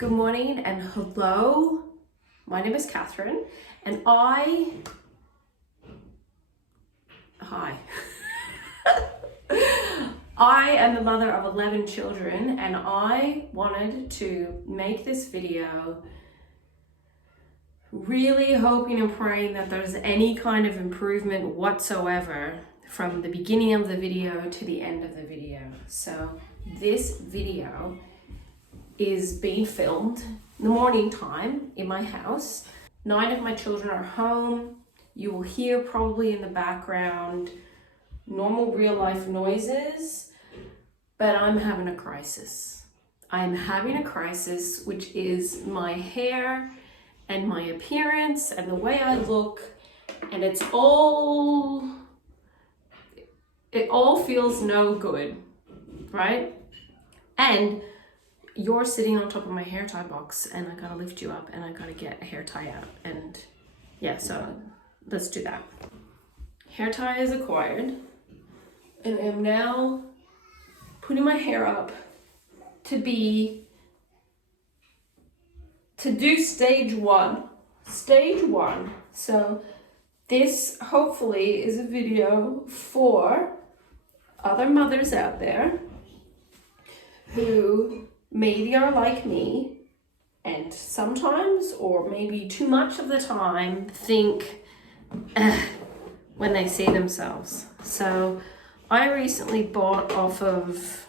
Good morning and hello. My name is Katherine and Hi. I am the mother of 11 children and I wanted to make this video really hoping and praying that there's any kind of improvement whatsoever from the beginning of the video to the end of the video. So this video is being filmed in the morning time in my house. 9 of my children are home. You will hear probably in the background normal real life noises, but I'm having a crisis. I'm having a crisis, which is my hair and my appearance and the way I look, and it all feels no good, right? And you're sitting on top of my hair tie box and I gotta lift you up and I gotta get a hair tie out, and yeah, so let's do that. Hair tie is acquired and I am now putting my hair up to do stage one. So this hopefully is a video for other mothers out there who maybe are like me and sometimes, or maybe too much of the time, think when they see themselves. So I recently bought off of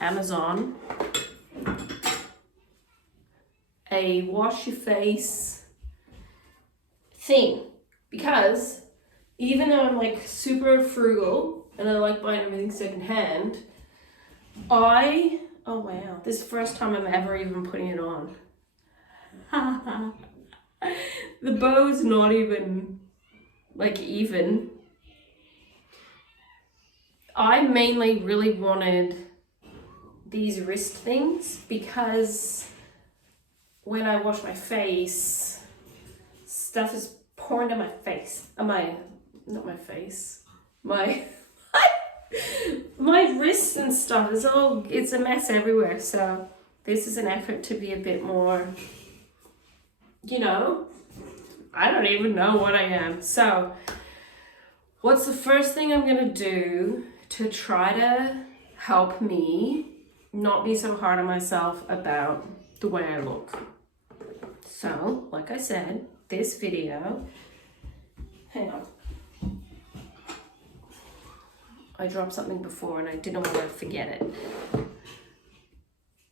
Amazon a wash your face thing, because even though I'm like super frugal and I like buying everything secondhand, oh wow, this is the first time I'm ever even putting it on. The bow's not even like even. I mainly really wanted these wrist things because when I wash my face, stuff is pouring down my face. My wrists and stuff it's a mess everywhere. So this is an effort to be a bit more, I don't even know what I am. So what's the first thing I'm gonna do to try to help me not be so hard on myself about the way I look? So, like I said, this video, hang on. I dropped something before and I didn't want to forget it.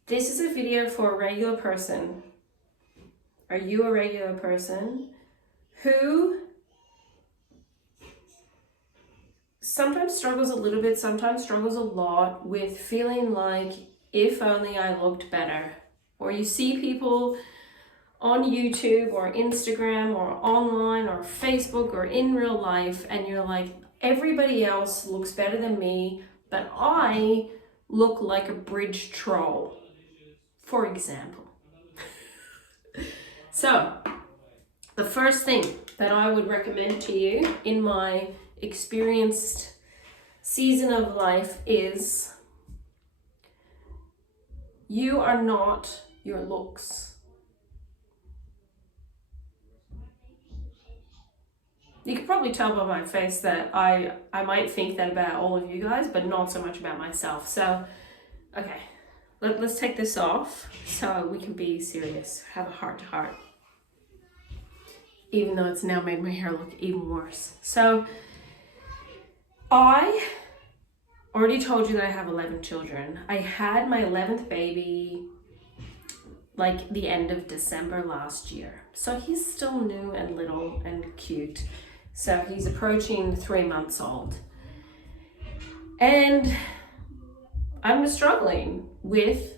This is a video for a regular person. Are you a regular person who sometimes struggles a little bit, sometimes struggles a lot with feeling like if only I looked better? Or you see people on YouTube or Instagram or online or Facebook or in real life and you're like, everybody else looks better than me, but I look like a bridge troll, for example. So the first thing that I would recommend to you in my experienced season of life is you are not your looks. You can probably tell by my face that I might think that about all of you guys, but not so much about myself. So, okay, let's take this off so we can be serious, have a heart-to-heart, even though it's now made my hair look even worse. So, I already told you that I have 11 children. I had my 11th baby like the end of December last year. So he's still new and little and cute. So he's approaching 3 months old. And I'm struggling with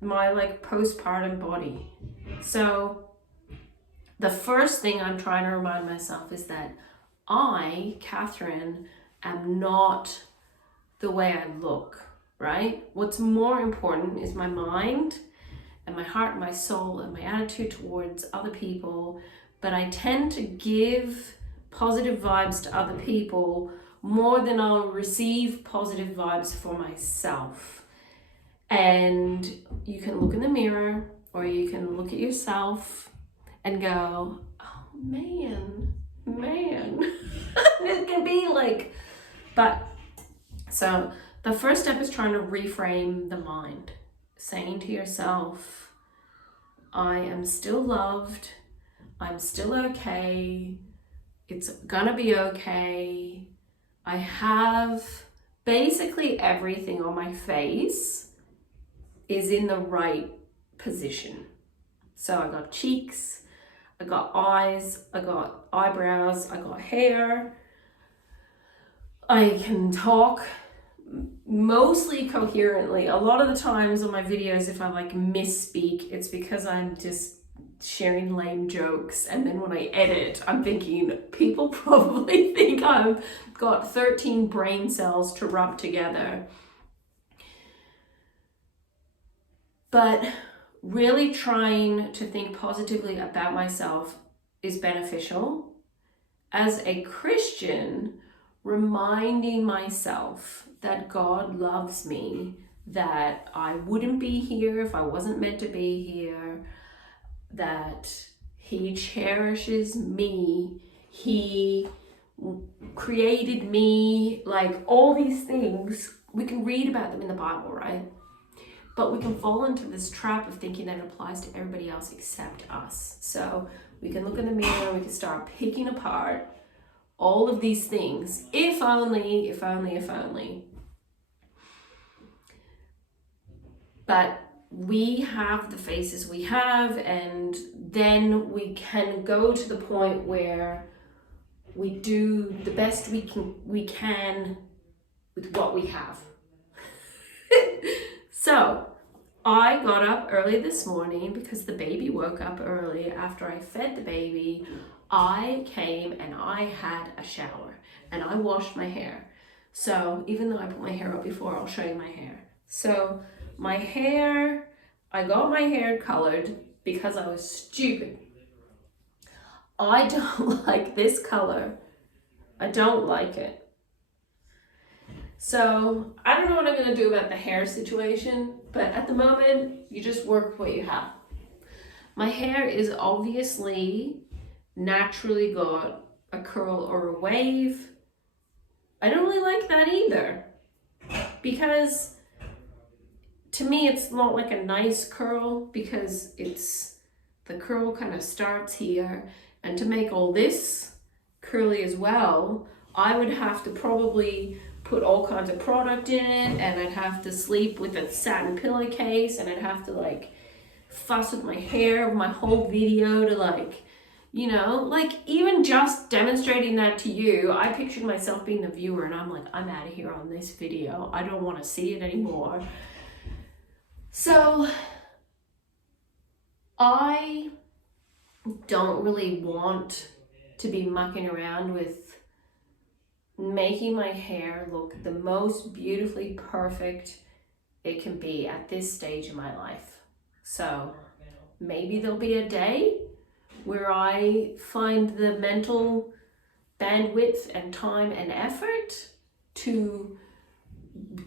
my like postpartum body. So the first thing I'm trying to remind myself is that I, Katherine, am not the way I look, right? What's more important is my mind and my heart, and my soul, and my attitude towards other people. But I tend to give positive vibes to other people more than I'll receive positive vibes for myself. And you can look in the mirror, or you can look at yourself and go, oh man. It can be like, but so the first step is trying to reframe the mind, saying to yourself, I am still loved, I'm still okay, it's gonna be okay, I have basically everything on my face is in the right position. So I got cheeks, I got eyes, I got eyebrows, I got hair, I can talk mostly coherently. A lot of the times on my videos, if I like misspeak, it's because I'm just sharing lame jokes, and then when I edit, I'm thinking people probably think I've got 13 brain cells to rub together. But really trying to think positively about myself is beneficial. As a Christian, reminding myself that God loves me, that I wouldn't be here if I wasn't meant to be here, that He cherishes me, He created me, like all these things, we can read about them in the Bible, right? But we can fall into this trap of thinking that it applies to everybody else except us. So we can look in the mirror and we can start picking apart all of these things. If only, if only, if only. But we have the faces we have, and then we can go to the point where we do the best we can with what we have. So I got up early this morning because the baby woke up early. After I fed the baby, I came and I had a shower and I washed my hair. So even though I put my hair up before, I'll show you my hair. So my hair, I got my hair colored because I was stupid. I don't like this color. I don't like it. So I don't know what I'm going to do about the hair situation, but at the moment, you just work with what you have. My hair is obviously naturally got a curl or a wave. I don't really like that either, because to me it's not like a nice curl, because the curl kind of starts here, and to make all this curly as well, I would have to probably put all kinds of product in it, and I'd have to sleep with a satin pillowcase, and I'd have to like fuss with my hair, my whole video to like, you know, like even just demonstrating that to you, I pictured myself being the viewer and I'm like, I'm out of here on this video. I don't want to see it anymore. So I don't really want to be mucking around with making my hair look the most beautifully perfect it can be at this stage in my life. So maybe there'll be a day where I find the mental bandwidth and time and effort to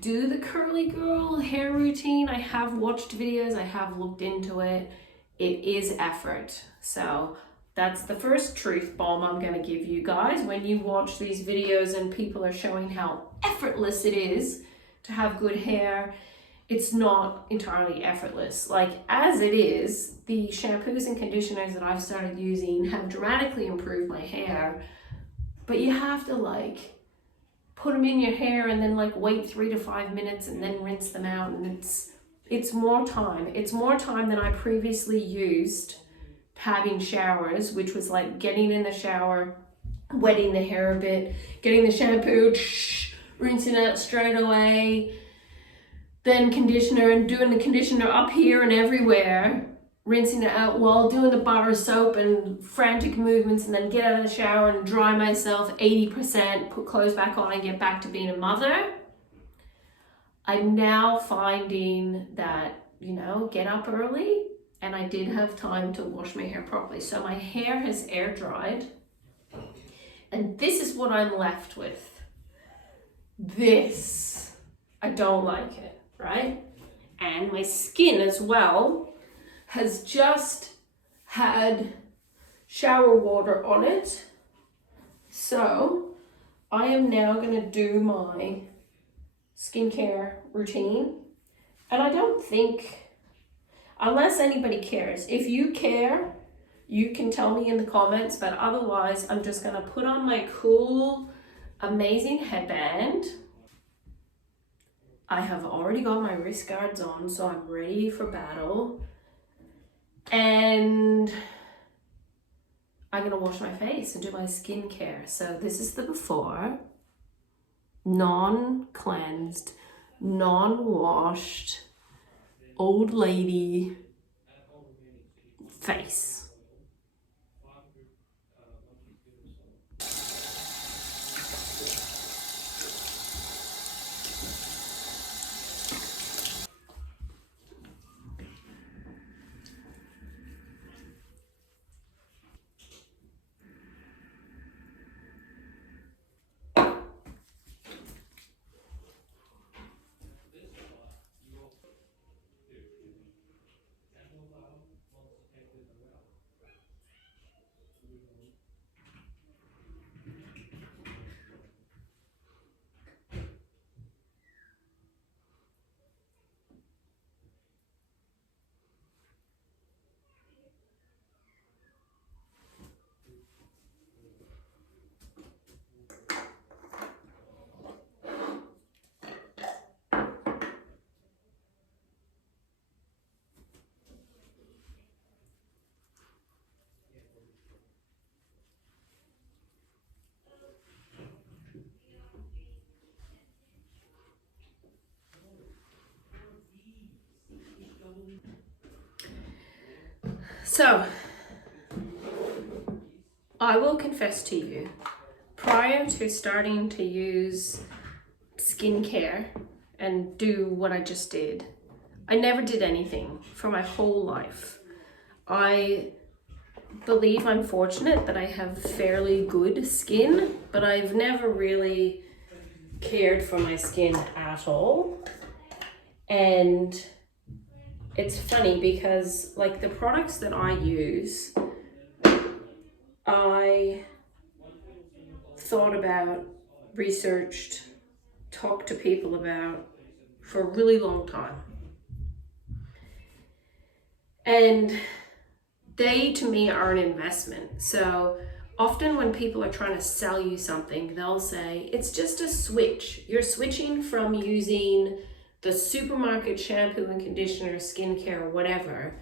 do the curly girl hair routine. I have watched videos, I have looked into it. It is effort. So that's the first truth bomb I'm going to give you guys. When you watch these videos and people are showing how effortless it is to have good hair, it's not entirely effortless. Like as it is, the shampoos and conditioners that I've started using have dramatically improved my hair, but you have to like put them in your hair and then like wait 3 to 5 minutes and then rinse them out, and it's more time. It's more time than I previously used having showers, which was like getting in the shower, wetting the hair a bit, getting the shampoo, rinsing it out straight away, then conditioner and doing the conditioner up here and everywhere, rinsing it out while doing the bar of soap and frantic movements, and then get out of the shower and dry myself 80%, put clothes back on and get back to being a mother. I'm now finding that, you know, get up early, and I did have time to wash my hair properly. So my hair has air dried, and this is what I'm left with. This, I don't like it, right? And my skin as well has just had shower water on it. So I am now going to do my skincare routine. And I don't think, unless anybody cares, if you care, you can tell me in the comments, but otherwise I'm just going to put on my cool, amazing headband. I have already got my wrist guards on, so I'm ready for battle. And I'm gonna wash my face and do my skincare. So this is the before, non-cleansed, non-washed, old lady face. So, I will confess to you, prior to starting to use skincare and do what I just did, I never did anything for my whole life. I believe I'm fortunate that I have fairly good skin, but I've never really cared for my skin at all. And it's funny because like the products that I use, I thought about, researched, talked to people about for a really long time. And they, to me, are an investment. So often when people are trying to sell you something, they'll say, it's just a switch. You're switching from using the supermarket shampoo and conditioner, skincare, whatever,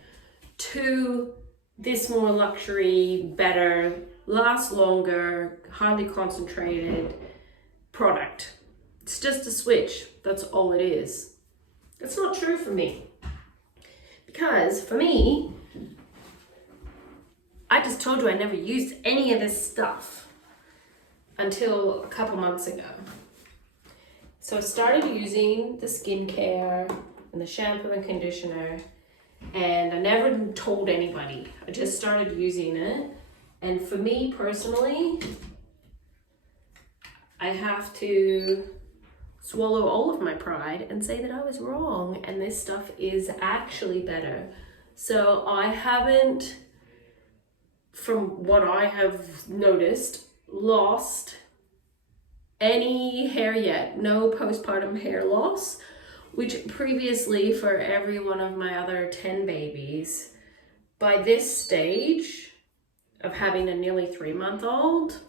to this more luxury, better, lasts longer, highly concentrated product. It's just a switch. That's all it is. It's not true for me. Because for me, I just told you I never used any of this stuff until a couple months ago. So I started using the skincare and the shampoo and conditioner, and I never told anybody. I just started using it. And for me personally, I have to swallow all of my pride and say that I was wrong, and this stuff is actually better. So I haven't, from what I have noticed, lost any hair yet. No postpartum hair loss, which previously for every one of my other 10 babies, by this stage of having a nearly 3-month-old,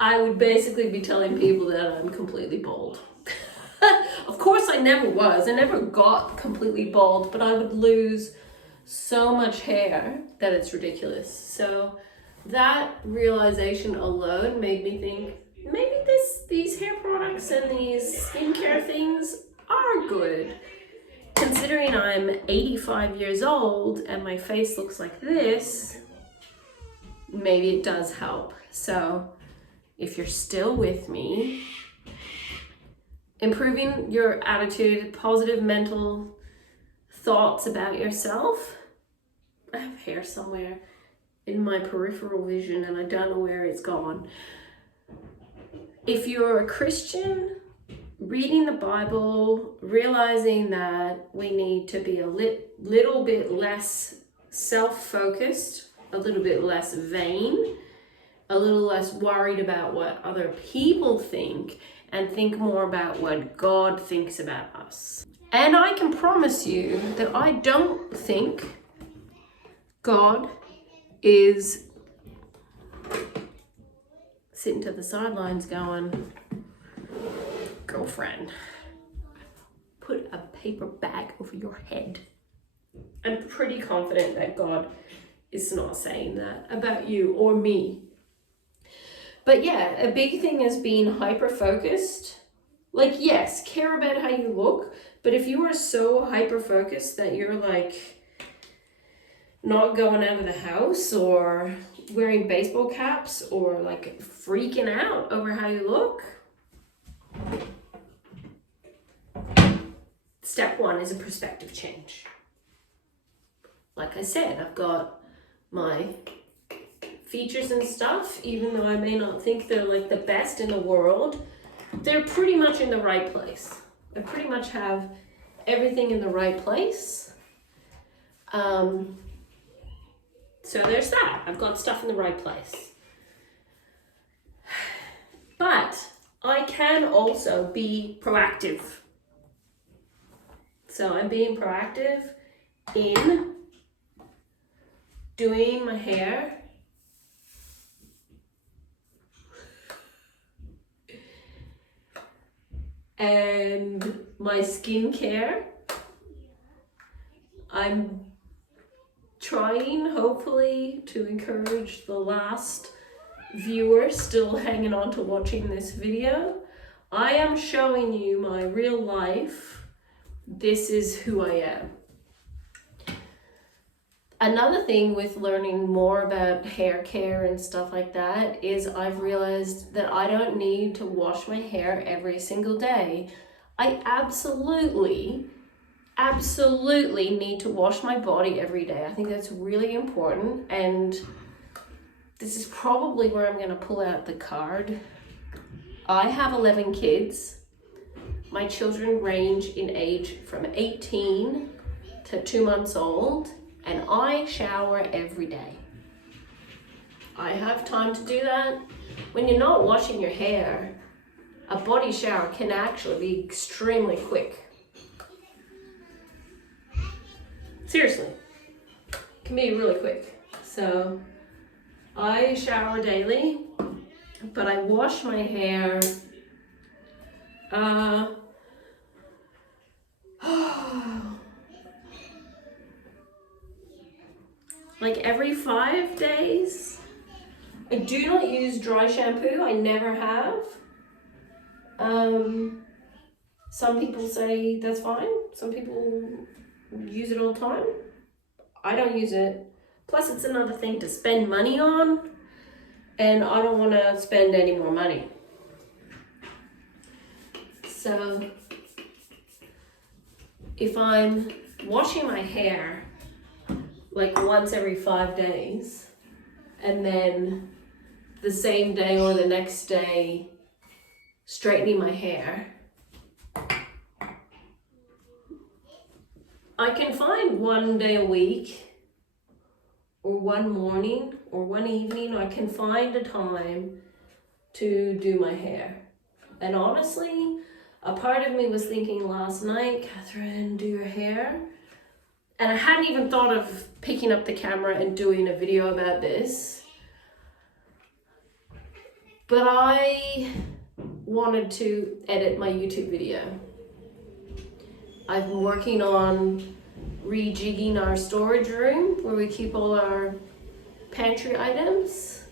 I would basically be telling people that I'm completely bald. Of course I never was. I never got completely bald, but I would lose so much hair that it's ridiculous. So that realization alone made me think, maybe these hair products and these skincare things are good. Considering I'm 85 years old and my face looks like this, maybe it does help. So if you're still with me, improving your attitude, positive mental thoughts about yourself. I have hair somewhere in my peripheral vision and I don't know where it's gone. if you're a Christian, reading the Bible, realizing that we need to be a little bit less self-focused, a little bit less vain, a little less worried about what other people think, and think more about what God thinks about us. And I can promise you that I don't think God is sitting to the sidelines going, girlfriend, put a paper bag over your head. I'm pretty confident that God is not saying that about you or me. But yeah, a big thing is being hyper-focused. Like, yes, care about how you look, but if you are so hyper-focused that you're like not going out of the house or wearing baseball caps or like freaking out over how you look, step one is a perspective change. Like I said, I've got my features and stuff, even though I may not think they're like the best in the world, they're pretty much in the right place. I pretty much have everything in the right place. So there's that. I've got stuff in the right place. But I can also be proactive. So I'm being proactive in doing my hair, and my skincare. I'm trying, hopefully, to encourage the last viewer still hanging on to watching this video. I am showing you my real life. This is who I am. Another thing with learning more about hair care and stuff like that is I've realized that I don't need to wash my hair every single day. I absolutely need to wash my body every day. I think that's really important, and this is probably where I'm going to pull out the card. I have 11 kids. My children range in age from 18 to 2 months old. And I shower every day. I have time to do that. When you're not washing your hair, a body shower can actually be extremely quick. Seriously, it can be really quick. So I shower daily, but I wash my hair like every 5 days. I do not use dry shampoo. I never have. Some people say that's fine. Some people use it all the time. I don't use it. Plus, it's another thing to spend money on, and I don't want to spend any more money. So if I'm washing my hair like once every 5 days, and then the same day or the next day straightening my hair, I can find 1 day a week or one morning or one evening, I can find a time to do my hair. And honestly, a part of me was thinking last night, Katherine, do your hair. And I hadn't even thought of picking up the camera and doing a video about this. But I wanted to edit my YouTube video. I've been working on rejigging our storage room where we keep all our pantry items.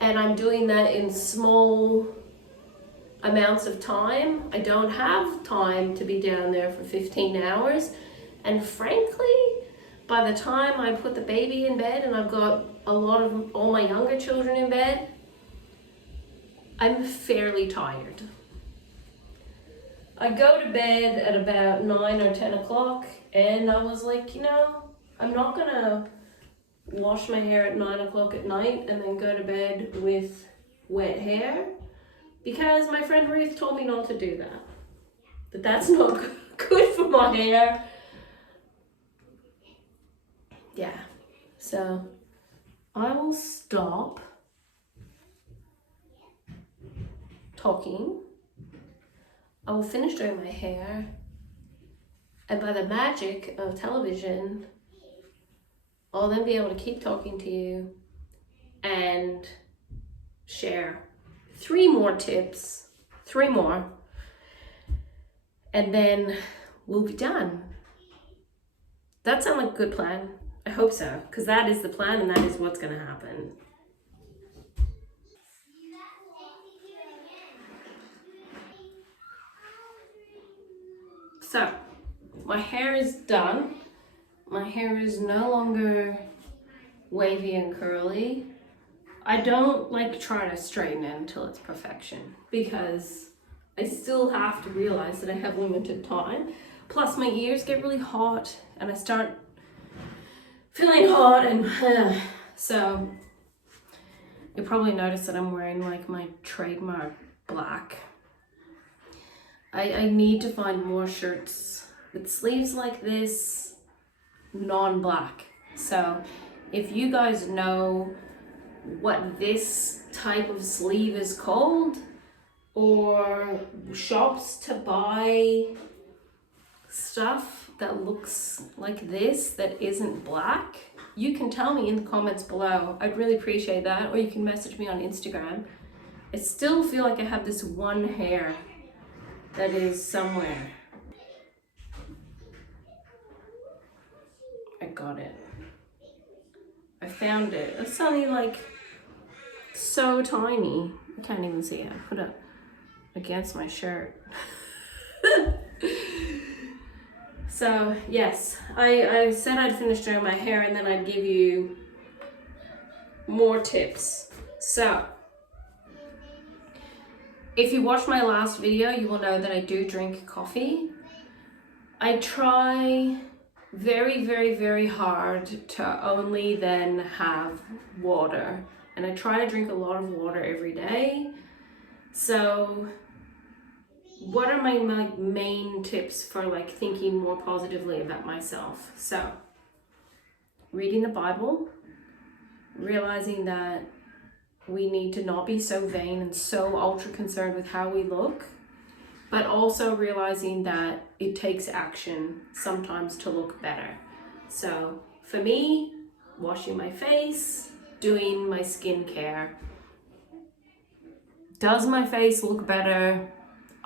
And I'm doing that in small amounts of time. I don't have time to be down there for 15 hours. And frankly, by the time I put the baby in bed and I've got a lot of all my younger children in bed, I'm fairly tired. I go to bed at about 9 or 10 o'clock, and I was like, you know, I'm not gonna wash my hair at 9 o'clock at night and then go to bed with wet hair. because my friend Ruth told me not to do that. But that's not good for my hair. Yeah, so I will stop talking. I will finish doing my hair, and by the magic of television, I'll then be able to keep talking to you and share 3 more tips, 3 more, and then we'll be done. That sounds like a good plan. I hope so, because that is the plan and that is what's going to happen. So, my hair is done. My hair is no longer wavy and curly. I don't like try to straighten it until it's perfection, because I still have to realize that I have limited time. Plus my ears get really hot and I start feeling hot, and so you probably noticed that I'm wearing like my trademark black. I need to find more shirts with sleeves like this, non-black. So if you guys know what this type of sleeve is called, or shops to buy stuff that looks like this that isn't black, you can tell me in the comments below. I'd really appreciate that, or you can message me on Instagram. I still feel like I have this one hair that is somewhere. I got it. I found it. It's only like so tiny. I can't even see it. I put it against my shirt. So yes, I said I'd finish doing my hair and then I'd give you more tips. So if you watched my last video, you will know that I do drink coffee. I try very, very, very hard to only then have water. And I try to drink a lot of water every day. So what are my main tips for like thinking more positively about myself? So reading the Bible, realizing that we need to not be so vain and so ultra concerned with how we look, but also realizing that it takes action sometimes to look better. So for me, washing my face, doing my skincare. Does my face look better?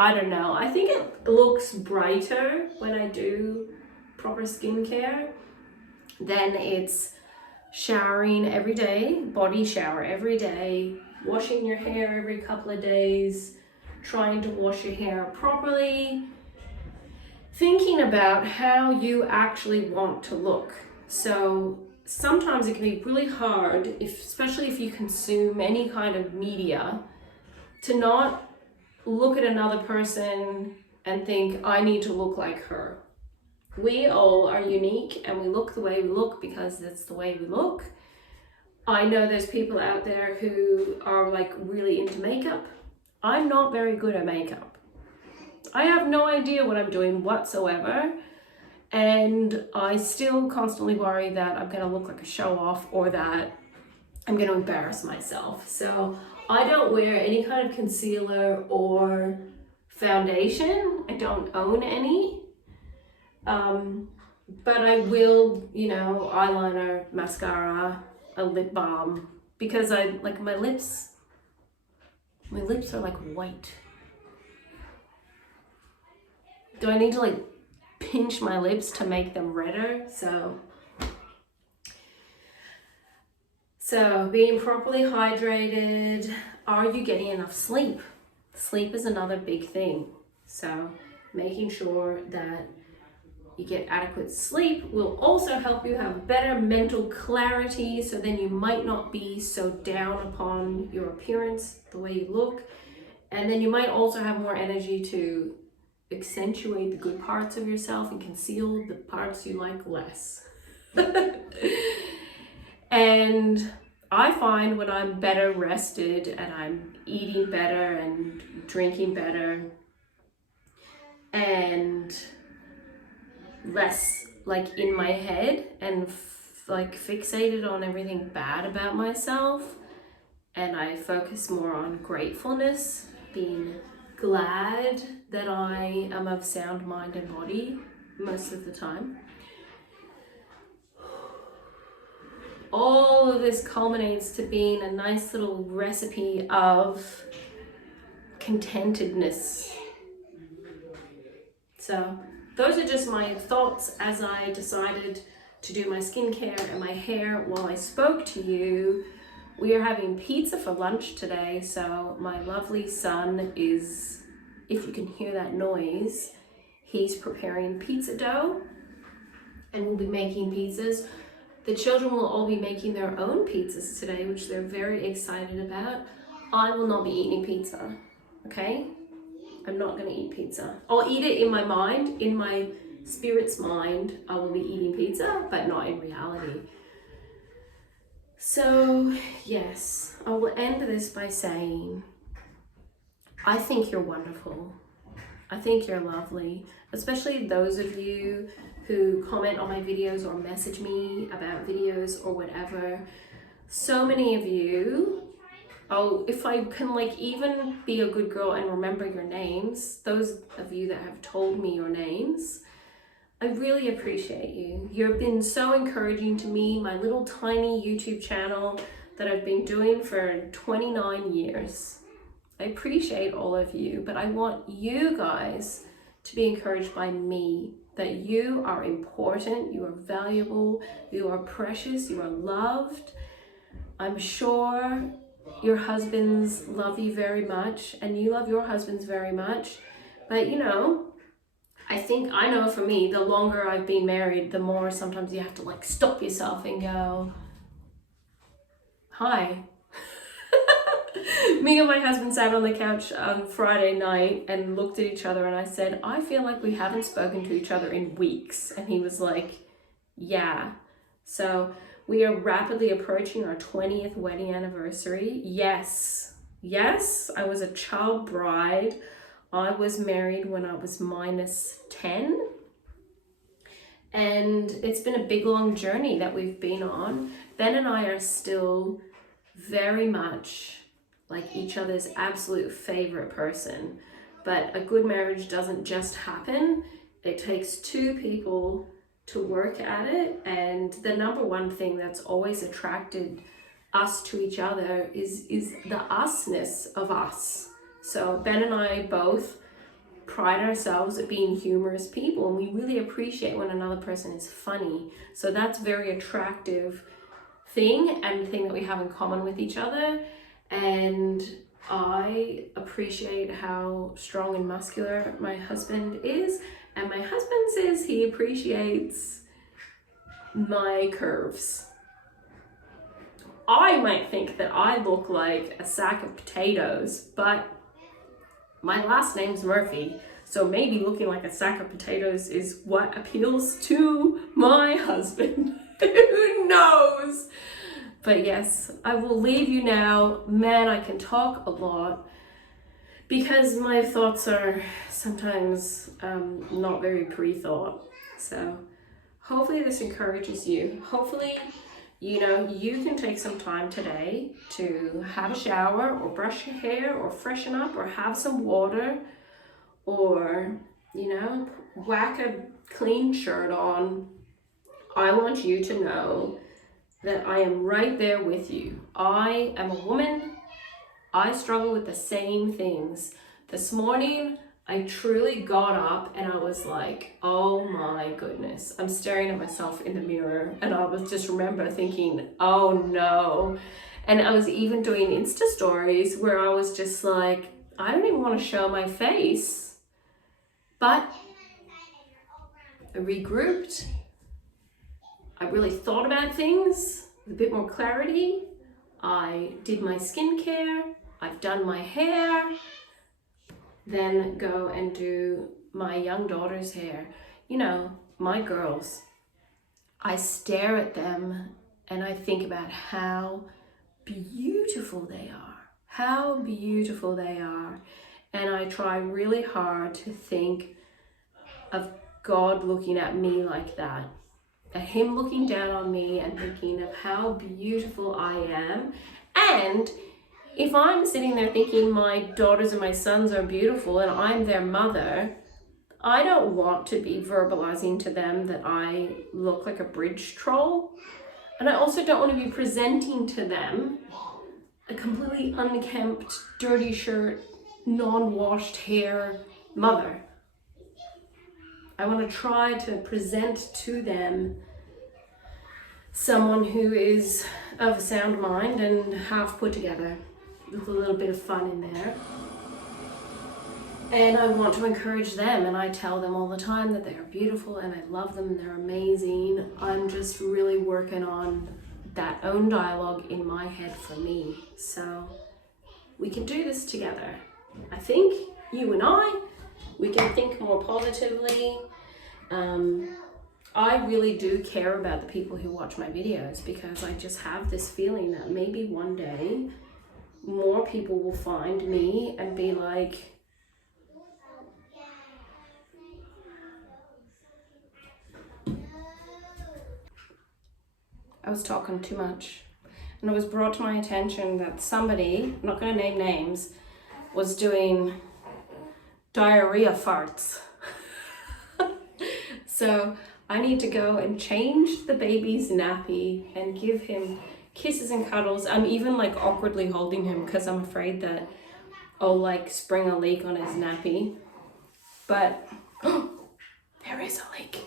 I don't know. I think it looks brighter when I do proper skincare. Then it's showering every day, body shower every day, washing your hair every couple of days, trying to wash your hair properly, thinking about how you actually want to look. So sometimes it can be really hard, especially if you consume any kind of media, to not look at another person and think, I need to look like her. We all are unique and we look the way we look because that's the way we look. I know there's people out there who are like really into makeup. I'm not very good at makeup. I have no idea what I'm doing whatsoever. And I still constantly worry that I'm gonna look like a show off or that I'm gonna embarrass myself. So I don't wear any kind of concealer or foundation. I don't own any. But I will, eyeliner, mascara, a lip balm, because I like my lips are like white. Do I need to like pinch my lips to make them redder? So being properly hydrated. Are you getting enough sleep? Sleep is another big thing. So making sure that you get adequate sleep will also help you have better mental clarity, so then you might not be so down upon your appearance, the way you look. And then you might also have more energy to accentuate the good parts of yourself and conceal the parts you like less. And I find when I'm better rested and I'm eating better and drinking better and less like in my head and like fixated on everything bad about myself, and I focus more on gratefulness, being glad that I am of sound mind and body most of the time. All of this culminates to being a nice little recipe of contentedness. So those are just my thoughts as I decided to do my skincare and my hair while I spoke to you. We are having pizza for lunch today, so my lovely son is, if you can hear that noise, he's preparing pizza dough and we'll be making pizzas. The children will all be making their own pizzas today, which they're very excited about. I will not be eating pizza, okay? I'm not gonna eat pizza. I'll eat it in my mind, in my spirit's mind, I will be eating pizza, but not in reality. So, yes, I will end this by saying, I think you're wonderful. I think you're lovely, especially those of you who comment on my videos or message me about videos or whatever. So many of you, oh, if I can like even be a good girl and remember your names, those of you that have told me your names, I really appreciate you. You've been so encouraging to me, my little tiny YouTube channel that I've been doing for 29 years. I appreciate all of you, but I want you guys to be encouraged by me, that you are important, you are valuable, you are precious, you are loved. I'm sure your husbands love you very much and you love your husbands very much, but you know, I know for me, the longer I've been married, the more sometimes you have to like stop yourself and go, hi. Me and my husband sat on the couch on Friday night and looked at each other and I said, I feel like we haven't spoken to each other in weeks. And he was like, yeah. So we are rapidly approaching our 20th wedding anniversary. Yes, I was a child bride. I was married when I was -10. And it's been a big, long journey that we've been on. Ben and I are still very much like each other's absolute favorite person. But a good marriage doesn't just happen. It takes two people to work at it. And the number one thing that's always attracted us to each other is the usness of us. So Ben and I both pride ourselves at being humorous people, and we really appreciate when another person is funny. So that's very attractive thing and the thing that we have in common with each other. And I appreciate how strong and muscular my husband is, and my husband says he appreciates my curves. I might think that I look like a sack of potatoes, but my last name's Murphy, so maybe looking like a sack of potatoes is what appeals to my husband. Who knows? But yes, I will leave you now. Man, I can talk a lot because my thoughts are sometimes not very pre-thought. So hopefully this encourages you. Hopefully, you know, you can take some time today to have a shower or brush your hair or freshen up or have some water or, you know, whack a clean shirt on. I want you to know that I am right there with you. I am a woman. I struggle with the same things. This morning, I truly got up and I was like, oh my goodness. I'm staring at myself in the mirror and I was just remember thinking, oh no. And I was even doing Insta stories where I was just like, I don't even want to show my face. But I regrouped. I really thought about things with a bit more clarity. I did my skincare. I've done my hair. Then go and do my young daughter's hair. You know, my girls. I stare at them and I think about how beautiful they are. How beautiful they are. And I try really hard to think of God looking at me like that. At him looking down on me and thinking of how beautiful I am. And if I'm sitting there thinking my daughters and my sons are beautiful and I'm their mother, I don't want to be verbalizing to them that I look like a bridge troll. And I also don't want to be presenting to them a completely unkempt, dirty shirt, non-washed hair mother. I want to try to present to them someone who is of a sound mind and half put together, with a little bit of fun in there. And I want to encourage them, and I tell them all the time that they are beautiful and I love them and they're amazing. I'm just really working on that own dialogue in my head for me. So we can do this together. I think you and we can think more positively. I really do care about the people who watch my videos, because I just have this feeling that maybe one day more people will find me and be like, I was talking too much. And it was brought to my attention that somebody, I'm not going to name names, was doing diarrhea farts. So I need to go and change the baby's nappy and give him kisses and cuddles. I'm even like awkwardly holding him because I'm afraid that I'll like spring a leak on his nappy. But there is a leak.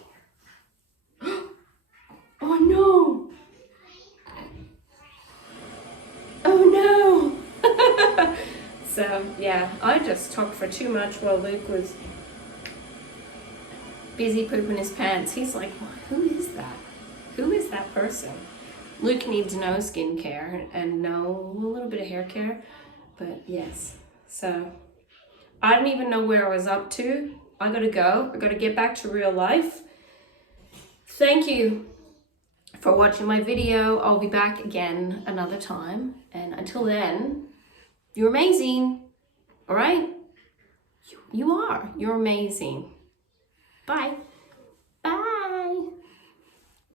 Oh no! Oh no! So yeah, I just talked for too much while Luke was busy pooping his pants. He's like, well, who is that? Who is that person? Luke needs no skincare and no, a little bit of hair care, but yes. So I don't even know where I was up to. I gotta go. I gotta get back to real life. Thank you for watching my video. I'll be back again another time. And until then, you're amazing. All right? You are. You're amazing. Bye.